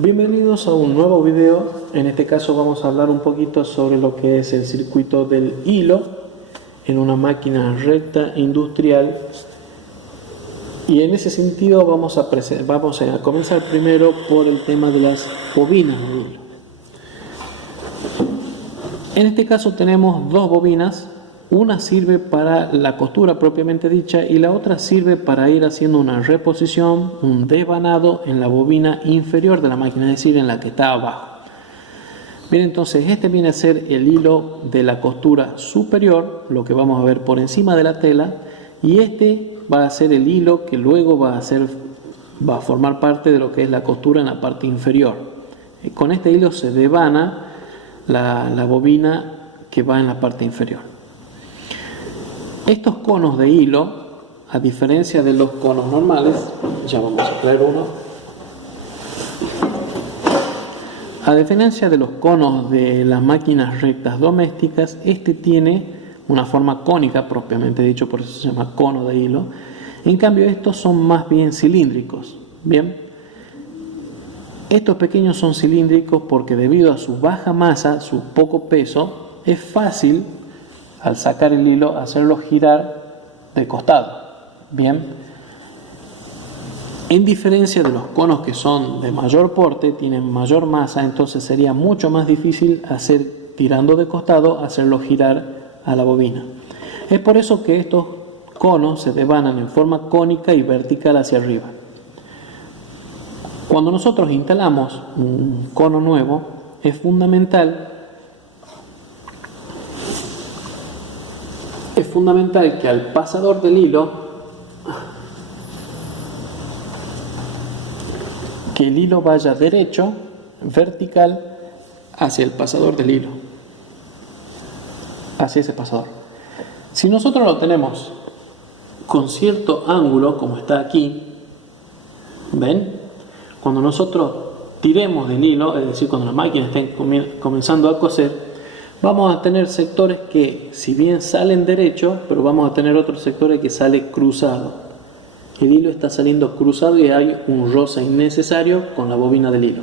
Bienvenidos a un nuevo video. En este caso vamos a hablar un poquito sobre lo que es el circuito del hilo en una máquina recta industrial, y en ese sentido vamos a comenzar primero por el tema de las bobinas de hilo. En este caso tenemos dos bobinas. Una sirve para la costura propiamente dicha y la otra sirve para ir haciendo una reposición, un desvanado en la bobina inferior de la máquina, es decir, en la que está abajo. Bien, entonces este viene a ser el hilo de la costura superior, lo que vamos a ver por encima de la tela, y este va a ser el hilo que luego va a formar parte de lo que es la costura en la parte inferior. Con este hilo se devana la bobina que va en la parte inferior. Estos conos de hilo, a diferencia de los conos normales, ya vamos a traer uno. A diferencia de los conos de las máquinas rectas domésticas, este tiene una forma cónica propiamente dicho, por eso se llama cono de hilo. En cambio, estos son más bien cilíndricos. Bien, estos pequeños son cilíndricos porque debido a su baja masa, su poco peso, es fácil al sacar el hilo hacerlo girar de costado. Bien, en diferencia de los conos que son de mayor porte, tienen mayor masa, entonces sería mucho más difícil hacer, tirando de costado, hacerlo girar a la bobina. Es por eso que estos conos se devanan en forma cónica y vertical hacia arriba. Cuando nosotros instalamos un cono nuevo, es fundamental que al pasador del hilo, que el hilo vaya derecho, vertical, hacia el pasador del hilo, hacia ese pasador. Si nosotros lo tenemos con cierto ángulo, como está aquí, ¿ven? Cuando nosotros tiremos del hilo, es decir, cuando la máquina esté comenzando a coser, vamos a tener sectores que, si bien salen derecho, pero vamos a tener otros sectores que salen cruzados. El hilo está saliendo cruzado y hay un roce innecesario con la bobina del hilo.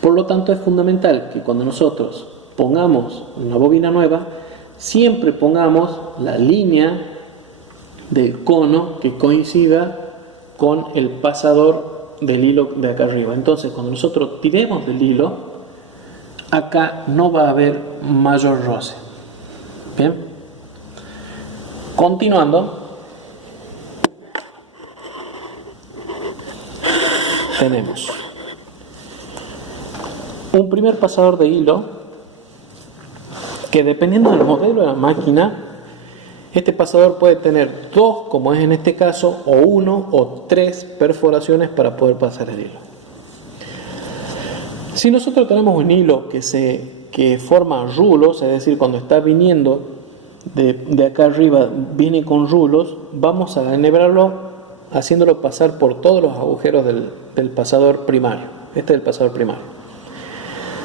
Por lo tanto, es fundamental que cuando nosotros pongamos una bobina nueva, siempre pongamos la línea del cono que coincida con el pasador del hilo de acá arriba. Entonces, cuando nosotros tiremos del hilo, acá no va a haber mayor roce. Bien, continuando, tenemos un primer pasador de hilo que, dependiendo del modelo de la máquina, este pasador puede tener dos, como es en este caso, o uno o tres perforaciones para poder pasar el hilo. Si nosotros tenemos un hilo que forma rulos, es decir, cuando está viniendo de acá arriba, viene con rulos, vamos a enhebrarlo haciéndolo pasar por todos los agujeros del pasador primario. Este es el pasador primario.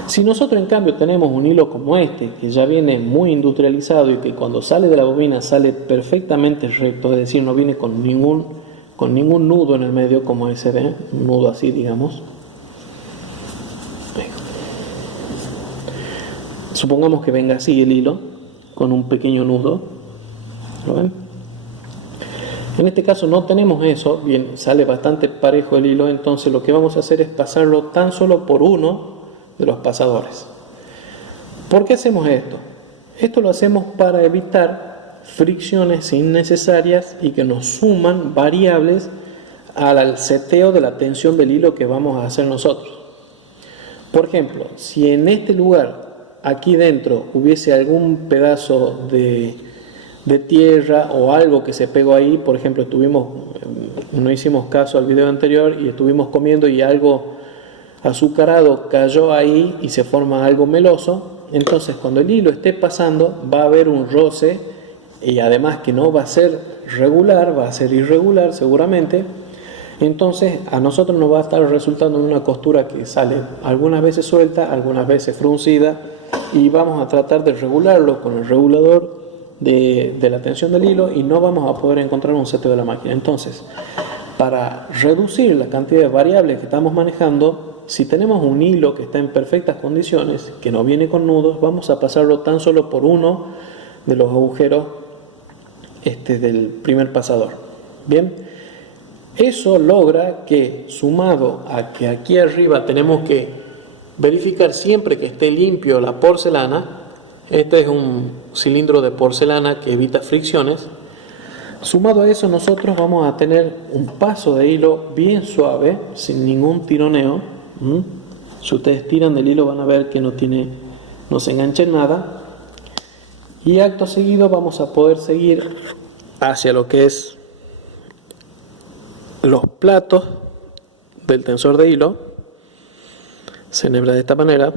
Si nosotros en cambio tenemos un hilo como este, que ya viene muy industrializado y que cuando sale de la bobina sale perfectamente recto, es decir, no viene con ningún nudo en el medio, como se ve, un nudo así, digamos. Supongamos que venga así el hilo, con un pequeño nudo. ¿Lo ven? En este caso no tenemos eso, bien, sale bastante parejo el hilo, entonces lo que vamos a hacer es pasarlo tan solo por uno de los pasadores. ¿Por qué hacemos esto? Esto lo hacemos para evitar fricciones innecesarias y que nos suman variables al seteo de la tensión del hilo que vamos a hacer nosotros. Por ejemplo, si en este lugar, aquí dentro, hubiese algún pedazo de tierra o algo que se pegó ahí, por ejemplo, no hicimos caso al video anterior y estuvimos comiendo y algo azucarado cayó ahí y se forma algo meloso, entonces cuando el hilo esté pasando va a haber un roce, y además que no va a ser regular, va a ser irregular seguramente. Entonces a nosotros nos va a estar resultando en una costura que sale algunas veces suelta, algunas veces fruncida, y vamos a tratar de regularlo con el regulador de la tensión del hilo y no vamos a poder encontrar un seteo de la máquina. Entonces, para reducir la cantidad de variables que estamos manejando, si tenemos un hilo que está en perfectas condiciones, que no viene con nudos, vamos a pasarlo tan solo por uno de los agujeros del primer pasador. Bien, eso logra que, sumado a que aquí arriba tenemos que verificar siempre que esté limpio la porcelana, este es un cilindro de porcelana que evita fricciones, sumado a eso nosotros vamos a tener un paso de hilo bien suave, sin ningún tironeo. Si ustedes tiran del hilo van a ver que no se engancha en nada, y acto seguido vamos a poder seguir hacia lo que es los platos del tensor de hilo. Se enhebra de esta manera,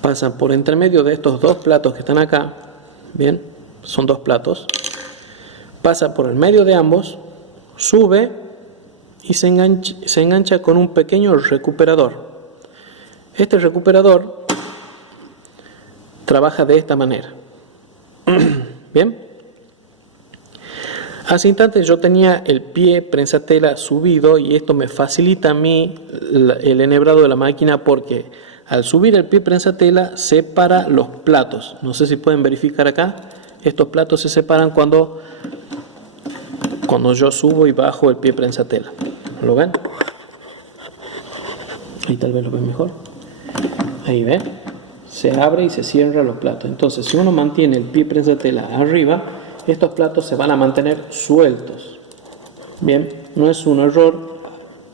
pasan por entre medio de estos dos platos que están acá, bien, son dos platos, pasa por el medio de ambos, sube y se engancha con un pequeño recuperador. Este recuperador trabaja de esta manera. Bien, hace instantes yo tenía el pie prensatela subido y esto me facilita a mí el enhebrado de la máquina, porque al subir el pie prensatela separa los platos. No sé si pueden verificar acá, estos platos se separan cuando yo subo y bajo el pie prensatela. ¿Lo ven? Ahí tal vez lo ven mejor. Ahí ven, se abre y se cierra los platos. Entonces, si uno mantiene el pie prensatela arriba, estos platos se van a mantener sueltos. Bien, no es un error,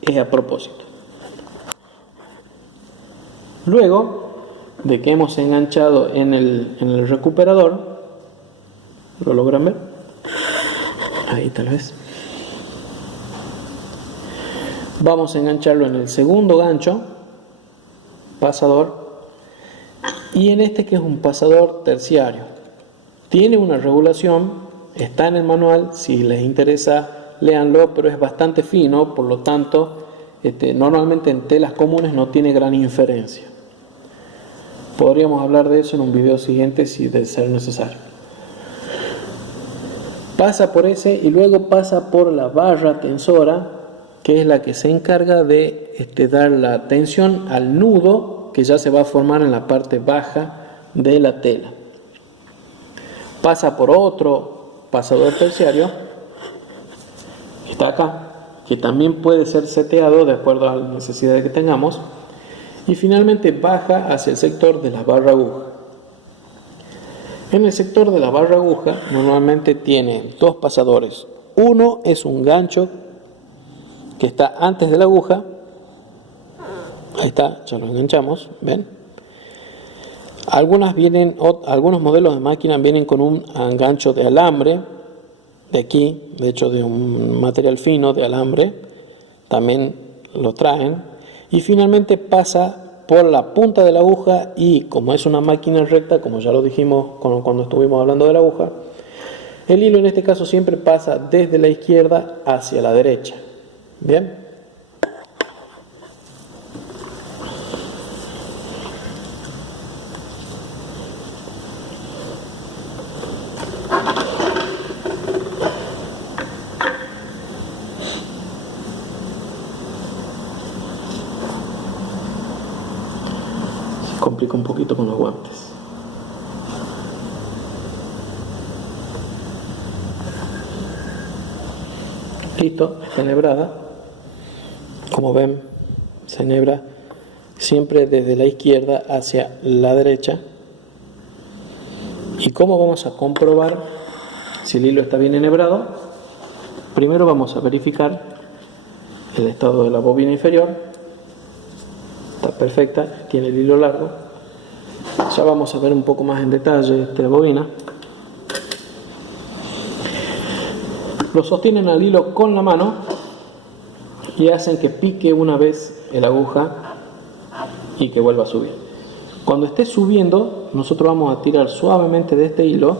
es a propósito. Luego de que hemos enganchado en el recuperador, ¿lo logran ver? Ahí tal vez. Vamos a engancharlo en el segundo gancho, pasador, y en este que es un pasador terciario. Tiene una regulación, está en el manual, si les interesa léanlo, pero es bastante fino, por lo tanto normalmente en telas comunes no tiene gran inferencia. Podríamos hablar de eso en un video siguiente si de ser necesario. Pasa por ese y luego pasa por la barra tensora, que es la que se encarga de dar la tensión al nudo que ya se va a formar en la parte baja de la tela. Pasa por otro pasador terciario, que está acá, que también puede ser seteado de acuerdo a las necesidades que tengamos, y finalmente baja hacia el sector de la barra aguja. En el sector de la barra aguja normalmente tiene dos pasadores. Uno es un gancho que está antes de la aguja. Ahí está, ya lo enganchamos, ¿ven? Algunos modelos de máquina vienen con un gancho de alambre, de aquí, de hecho de un material fino de alambre, también lo traen. Y finalmente pasa por la punta de la aguja y, como es una máquina recta, como ya lo dijimos cuando estuvimos hablando de la aguja, el hilo en este caso siempre pasa desde la izquierda hacia la derecha. Bien. Complica un poquito con los guantes. Listo, está enhebrada. Como ven, se enhebra siempre desde la izquierda hacia la derecha. ¿Y cómo vamos a comprobar si el hilo está bien enhebrado? Primero vamos a verificar el estado de la bobina inferior. Está perfecta, tiene el hilo largo. Ya vamos a ver un poco más en detalle esta bobina. Lo sostienen al hilo con la mano y hacen que pique una vez la aguja y que vuelva a subir. Cuando esté subiendo, nosotros vamos a tirar suavemente de este hilo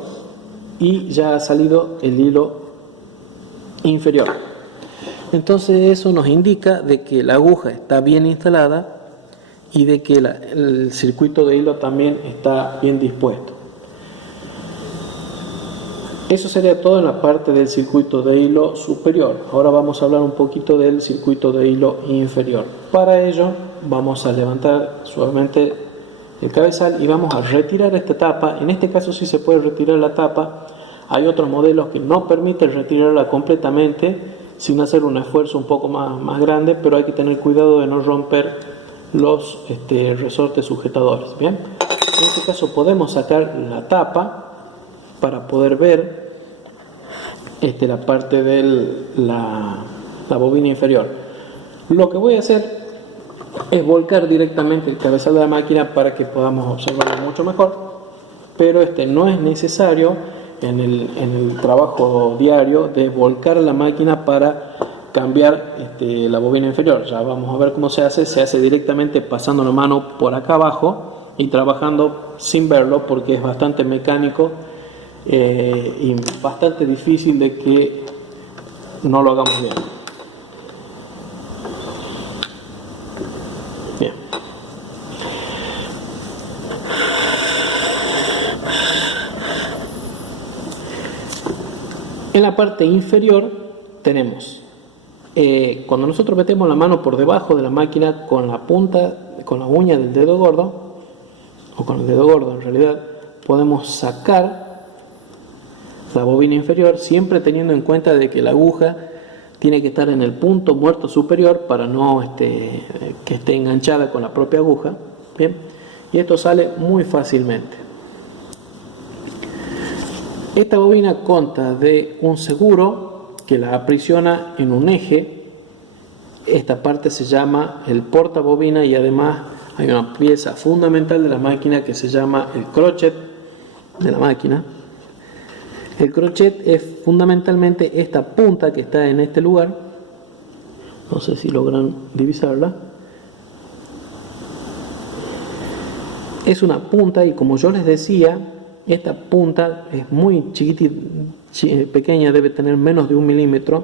y ya ha salido el hilo inferior. Entonces eso nos indica de que la aguja está bien instalada y de que el circuito de hilo también está bien dispuesto. Eso sería todo en la parte del circuito de hilo superior. Ahora vamos a hablar un poquito del circuito de hilo inferior. Para ello vamos a levantar suavemente el cabezal y vamos a retirar esta tapa. En este caso sí se puede retirar la tapa. Hay otros modelos que no permiten retirarla completamente sin hacer un esfuerzo un poco más grande, pero hay que tener cuidado de no romper los resortes sujetadores. Bien, en este caso podemos sacar la tapa para poder ver la parte de la bobina inferior. Lo que voy a hacer es volcar directamente el cabezal de la máquina para que podamos observarlo mucho mejor, pero no es necesario en el trabajo diario de volcar la máquina para cambiar la bobina inferior. Ya vamos a ver cómo se hace directamente pasando la mano por acá abajo y trabajando sin verlo, porque es bastante mecánico y bastante difícil de que no lo hagamos bien. Bien. En la parte inferior tenemos, cuando nosotros metemos la mano por debajo de la máquina con la punta, con la uña del dedo gordo, o con el dedo gordo en realidad, podemos sacar la bobina inferior, siempre teniendo en cuenta de que la aguja tiene que estar en el punto muerto superior para no que esté enganchada con la propia aguja. Bien, y esto sale muy fácilmente. Esta bobina consta de un seguro que la aprisiona en un eje. Esta parte se llama el portabobina y además hay una pieza fundamental de la máquina que se llama el crochet de la máquina. El crochet es fundamentalmente esta punta que está en este lugar. No sé si logran divisarla. Es una punta y, como yo les decía, esta punta es muy chiquitita, pequeña, debe tener menos de 1 milímetro.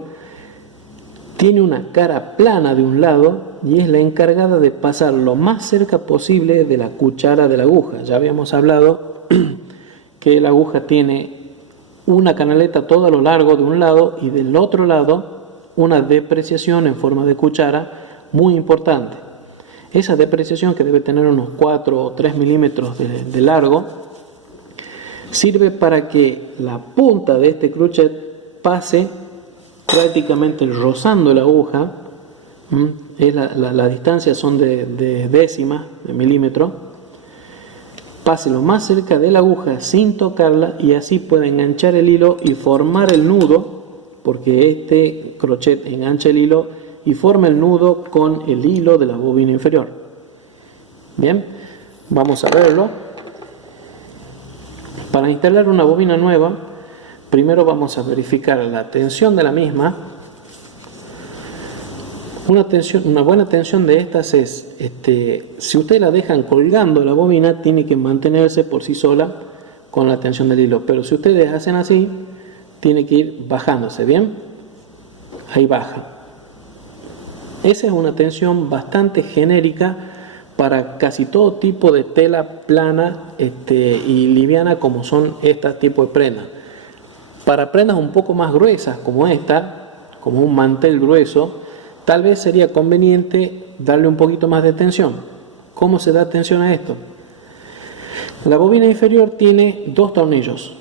Tiene una cara plana de un lado y es la encargada de pasar lo más cerca posible de la cuchara de la aguja. Ya habíamos hablado que la aguja tiene una canaleta todo a lo largo de un lado y del otro lado una depreciación en forma de cuchara muy importante. Esa depreciación, que debe tener unos 4 o 3 milímetros de largo, sirve para que la punta de este crochet pase prácticamente rozando la aguja. La distancia son de décimas de milímetro. Pase lo más cerca de la aguja sin tocarla y así puede enganchar el hilo y formar el nudo, porque este crochet engancha el hilo y forma el nudo con el hilo de la bobina inferior. Bien, vamos a verlo. Para instalar una bobina nueva, primero vamos a verificar la tensión de la misma. Una buena tensión de estas es, si ustedes la dejan colgando la bobina, tiene que mantenerse por sí sola con la tensión del hilo. Pero si ustedes hacen así, tiene que ir bajándose, ¿bien? Ahí baja. Esa es una tensión bastante genérica para casi todo tipo de tela plana y liviana, como son este tipo de prendas. Para prendas un poco más gruesas como esta, como un mantel grueso, tal vez sería conveniente darle un poquito más de tensión. ¿Cómo se da tensión a esto? La bobina inferior tiene 2 tornillos.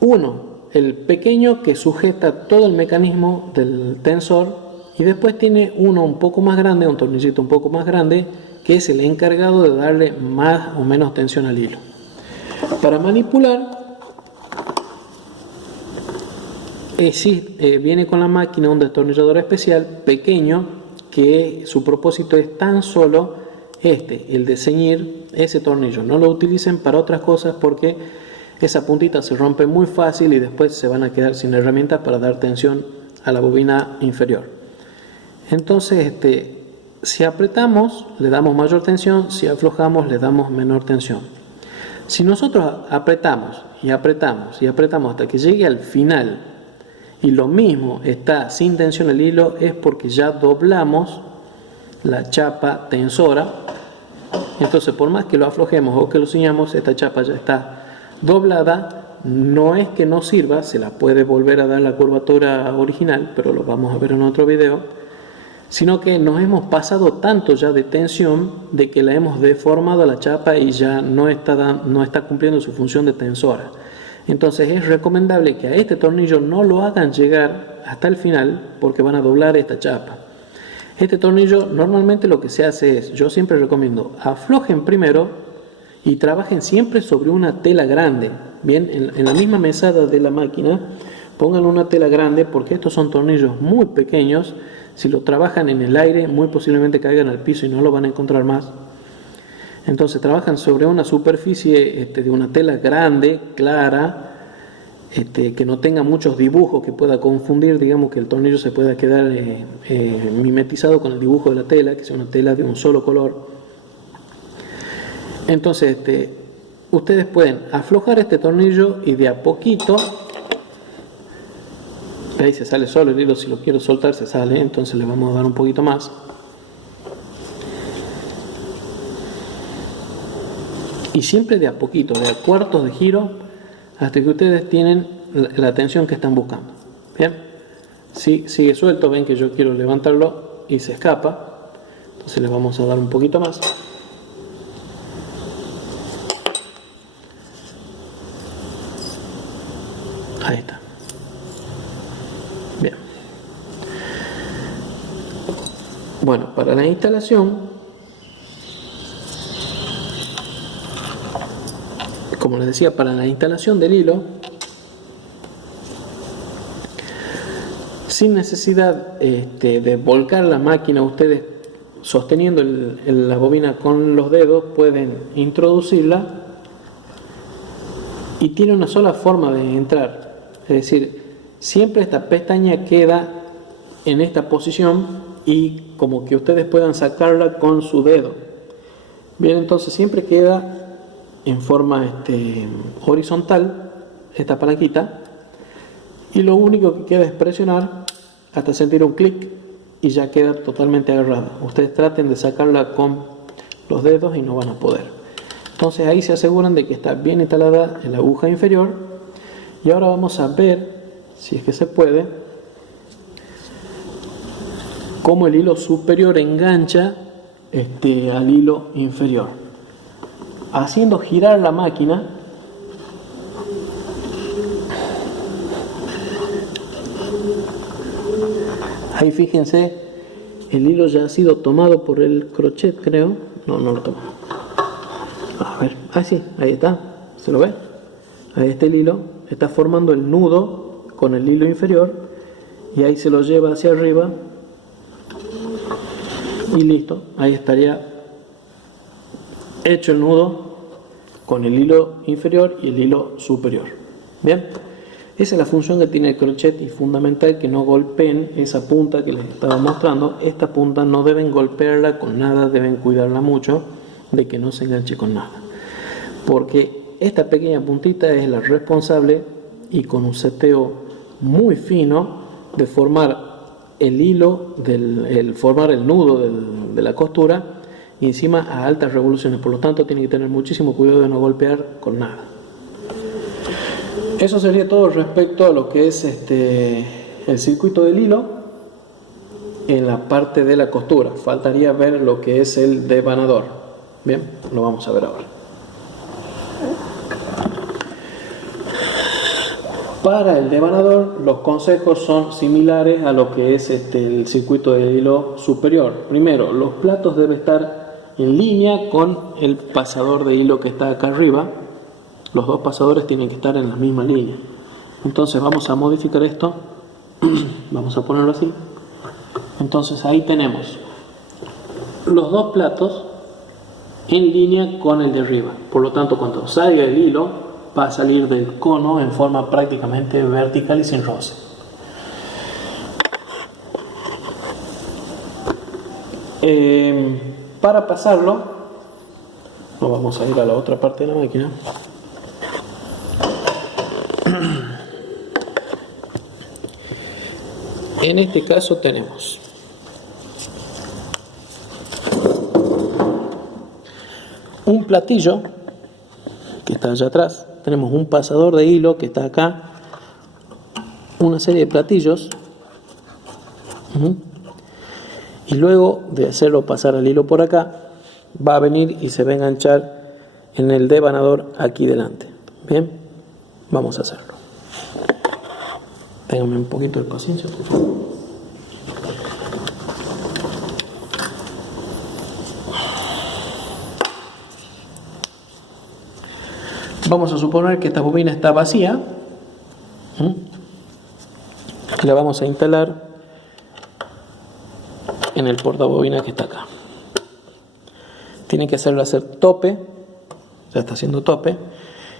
Uno, el pequeño, que sujeta todo el mecanismo del tensor, y después tiene uno un poco más grande, un tornillito un poco más grande, que es el encargado de darle más o menos tensión al hilo. Para manipular, viene con la máquina un destornillador especial pequeño, que su propósito es tan solo el de ceñir ese tornillo. No lo utilicen para otras cosas, porque esa puntita se rompe muy fácil y después se van a quedar sin herramientas para dar tensión a la bobina inferior. Entonces, si apretamos, le damos mayor tensión; si aflojamos, le damos menor tensión. Si nosotros apretamos y apretamos y apretamos hasta que llegue al final y lo mismo está sin tensión el hilo, es porque ya doblamos la chapa tensora. Entonces, por más que lo aflojemos o que lo ciñamos, esta chapa ya está doblada. No es que no sirva, se la puede volver a dar la curvatura original, pero lo vamos a ver en otro video. sino que nos hemos pasado tanto ya de tensión de que la hemos deformado a la chapa y ya no está cumpliendo su función de tensora. Entonces es recomendable que a este tornillo no lo hagan llegar hasta el final porque van a doblar esta chapa. Este tornillo normalmente lo que se hace es, yo siempre recomiendo, aflojen primero y trabajen siempre sobre una tela grande. Bien, en la misma mesada de la máquina pongan una tela grande porque estos son tornillos muy pequeños. Si lo trabajan en el aire muy posiblemente caigan al piso y no lo van a encontrar más. Entonces trabajan sobre una superficie de una tela grande, clara, que no tenga muchos dibujos que pueda confundir, digamos que el tornillo se pueda quedar mimetizado con el dibujo de la tela, que sea una tela de un solo color. Entonces ustedes pueden aflojar este tornillo y de a poquito, ahí se sale solo el hilo, si lo quiero soltar se sale, entonces le vamos a dar un poquito más. Y siempre de a poquito, de a cuartos de giro, hasta que ustedes tienen la tensión que están buscando. Bien, si sigue suelto, ven que yo quiero levantarlo y se escapa, entonces le vamos a dar un poquito más. Ahí está. Bien. Bueno, para la instalación, como les decía, para la instalación del hilo, sin necesidad de volcar la máquina, ustedes sosteniendo la bobina con los dedos pueden introducirla y tiene una sola forma de entrar. Es decir, siempre esta pestaña queda en esta posición y como que ustedes puedan sacarla con su dedo. Bien, entonces siempre queda en forma horizontal esta palanquita y lo único que queda es presionar hasta sentir un clic y ya queda totalmente agarrada. Ustedes traten de sacarla con los dedos y no van a poder. Entonces ahí se aseguran de que está bien instalada en la aguja inferior. Y ahora vamos a ver, si es que se puede, cómo el hilo superior engancha al hilo inferior. Haciendo girar la máquina, ahí fíjense, el hilo ya ha sido tomado por el crochet, creo. No lo tomó. A ver, sí, ahí está. ¿Se lo ve? Ahí está el hilo. Está formando el nudo con el hilo inferior y ahí se lo lleva hacia arriba y listo, ahí estaría hecho el nudo con el hilo inferior y el hilo superior. Bien, esa es la función que tiene el crochet y fundamental que no golpeen esa punta que les estaba mostrando. Esta punta no deben golpearla con nada, deben cuidarla mucho de que no se enganche con nada, porque esta pequeña puntita es la responsable y con un seteo muy fino de formar el hilo, formar el nudo de la costura y encima a altas revoluciones. Por lo tanto tienen que tener muchísimo cuidado de no golpear con nada. Eso sería todo respecto a lo que es el circuito del hilo en la parte de la costura. Faltaría ver lo que es el devanador. Bien, lo vamos a ver ahora. Para el devanador los consejos son similares a lo que es el circuito del hilo superior. Primero, los platos deben estar en línea con el pasador de hilo que está acá arriba. Los dos pasadores tienen que estar en la misma línea. Entonces vamos a modificar esto. Vamos a ponerlo así. Entonces ahí tenemos los dos platos en línea con el de arriba. Por lo tanto, cuando salga el hilo va a salir del cono en forma prácticamente vertical y sin roce. Para pasarlo, nos vamos a ir a la otra parte de la máquina. En este caso tenemos un platillo que está allá atrás, tenemos un pasador de hilo que está acá, una serie de platillos y luego de hacerlo pasar al hilo por acá, va a venir y se va a enganchar en el devanador aquí delante. Bien, vamos a hacerlo. Ténganme un poquito de paciencia, por favor. Vamos a suponer que esta bobina está vacía. La vamos a instalar en el portabobina que está acá. Tiene que hacerlo hacer tope, ya está haciendo tope,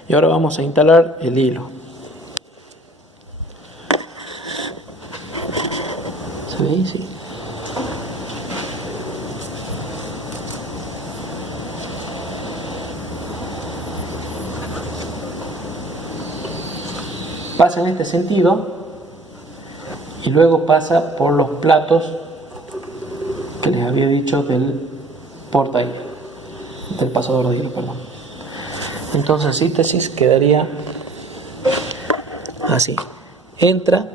y ahora vamos a instalar el hilo. ¿Se ve ahí? Sí. Pasa en este sentido y luego pasa por los platos que les había dicho del del pasador de hilo, perdón. Entonces, en síntesis, quedaría así: entra,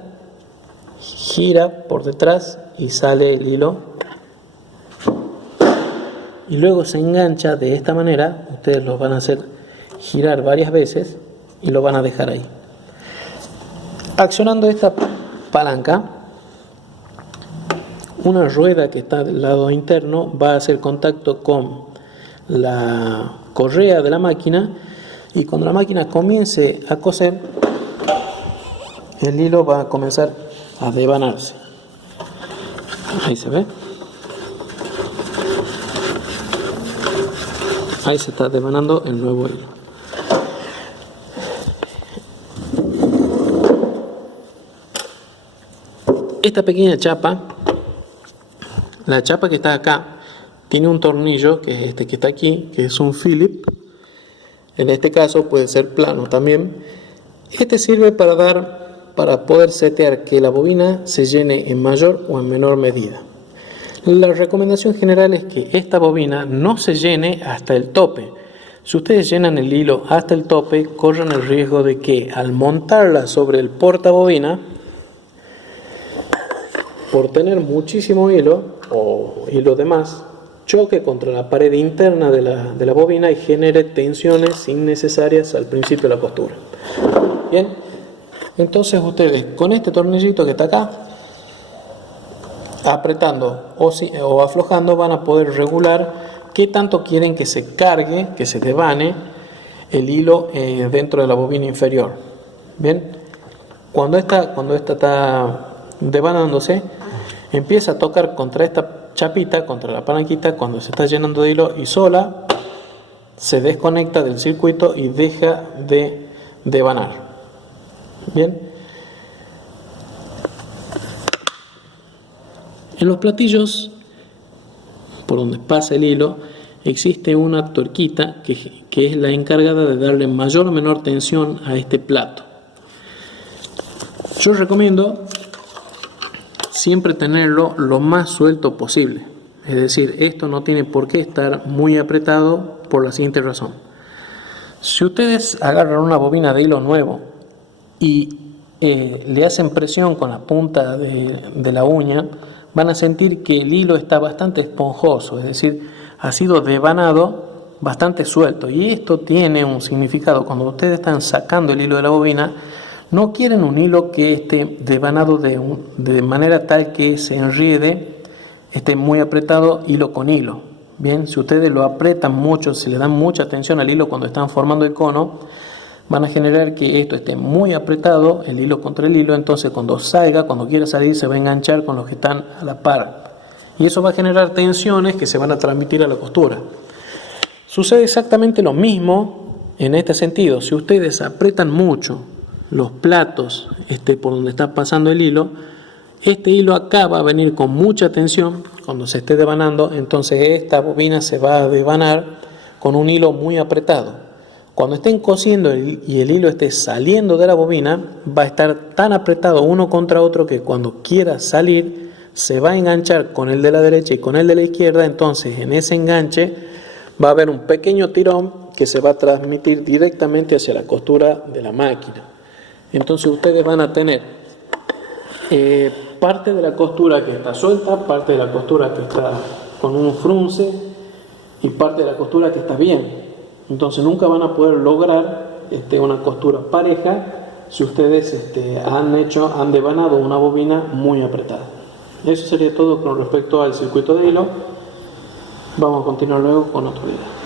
gira por detrás y sale el hilo, y luego se engancha de esta manera. Ustedes lo van a hacer girar varias veces y lo van a dejar ahí. Accionando esta palanca, una rueda que está del lado interno va a hacer contacto con la correa de la máquina, y cuando la máquina comience a coser, el hilo va a comenzar a devanarse. Ahí se ve. Ahí se está devanando el nuevo hilo. Esta pequeña chapa, la chapa que está acá, tiene un tornillo, que es este que está aquí, que es un Phillips. En este caso puede ser plano también. Este sirve para poder setear que la bobina se llene en mayor o en menor medida. La recomendación general es que esta bobina no se llene hasta el tope. Si ustedes llenan el hilo hasta el tope, corren el riesgo de que al montarla sobre el portabobina, por tener muchísimo hilo o hilo de más, choque contra la pared interna de la bobina y genere tensiones innecesarias al principio de la costura. Bien, entonces ustedes con este tornillito que está acá, apretando o aflojando, van a poder regular qué tanto quieren que se cargue, que se devane el hilo dentro de la bobina inferior. Bien, cuando esta está devanándose, empieza a tocar contra esta chapita, contra la palanquita, cuando se está llenando de hilo, y sola se desconecta del circuito y deja de devanar. Bien, en los platillos por donde pasa el hilo existe una tuerquita que es la encargada de darle mayor o menor tensión a este plato. Yo recomiendo siempre tenerlo lo más suelto posible, es decir, esto no tiene por qué estar muy apretado, por la siguiente razón. Si ustedes agarran una bobina de hilo nuevo y le hacen presión con la punta de la uña, van a sentir que el hilo está bastante esponjoso, es decir, ha sido devanado bastante suelto, y esto tiene un significado. Cuando ustedes están sacando el hilo de la bobina, no quieren un hilo que esté devanado de manera tal que se enriede, esté muy apretado hilo con hilo. Bien, si ustedes lo apretan mucho, si le dan mucha tensión al hilo cuando están formando el cono, van a generar que esto esté muy apretado, el hilo contra el hilo. Entonces cuando quiera salir, se va a enganchar con los que están a la par, y eso va a generar tensiones que se van a transmitir a la costura. Sucede exactamente lo mismo en este sentido. Si ustedes apretan mucho los platos por donde está pasando el hilo, este hilo acá va a venir con mucha tensión cuando se esté devanando. Entonces esta bobina se va a devanar con un hilo muy apretado. Cuando estén cosiendo y el hilo esté saliendo de la bobina, va a estar tan apretado uno contra otro que cuando quiera salir se va a enganchar con el de la derecha y con el de la izquierda. Entonces en ese enganche va a haber un pequeño tirón que se va a transmitir directamente hacia la costura de la máquina. Entonces ustedes van a tener parte de la costura que está suelta, parte de la costura que está con un frunce y parte de la costura que está bien. Entonces nunca van a poder lograr una costura pareja si ustedes han devanado una bobina muy apretada. Eso sería todo con respecto al circuito de hilo. Vamos a continuar luego con otro video.